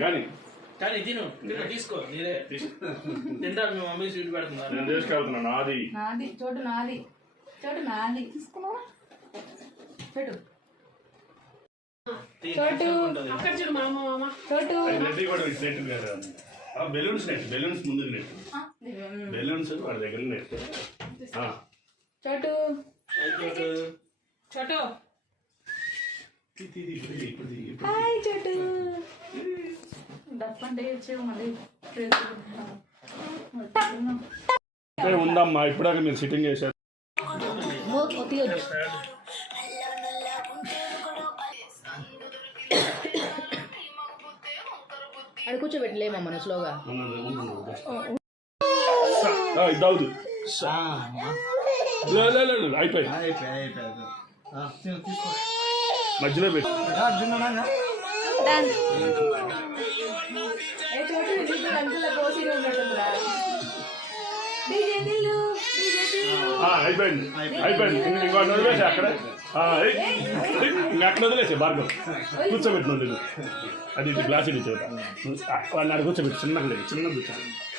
కానీ కానీ తిను తీసుకో నీరే తింటారు మీ మమ్మీ స్వీట్ పెడుతున్నారు నేను తీసుకెళ్తున్నా నాది నాది చోటు నాది చోటు నాది తీసుకున్నావా చోటు చోటు అక్కడ చూడు మామ మామ చోటు నెట్ కూడా నెట్ కదా బెలూన్స్ నెట్ బెలూన్స్ ముందుకు నెట్ బెలూన్స్ వాడి దగ్గర నెట్ చోటు చోటు హాయ్ చోటు డప్పంటే ఇచ్చేవు మళ్ళీ ఉందమ్మా ఇప్పుడాక మీరు సిట్టింగ్ చేశారు అది కూర్చోబెట్టలేమా మన స్లోగా ఇది అవుదు అయిపోయి మధ్యలో పెట్టి అయిపోయింది అయిపోయింది ఇంకో వదిలేసి అక్కడ అక్కడ వదిలేసే భార్గవ్ కూర్చోబెట్టిన అది గ్లాస్ ఇచ్చేట వాడిని అక్కడ కూర్చోబెట్టి చిన్నగా లేదు చిన్నగా కూర్చోబెట్టి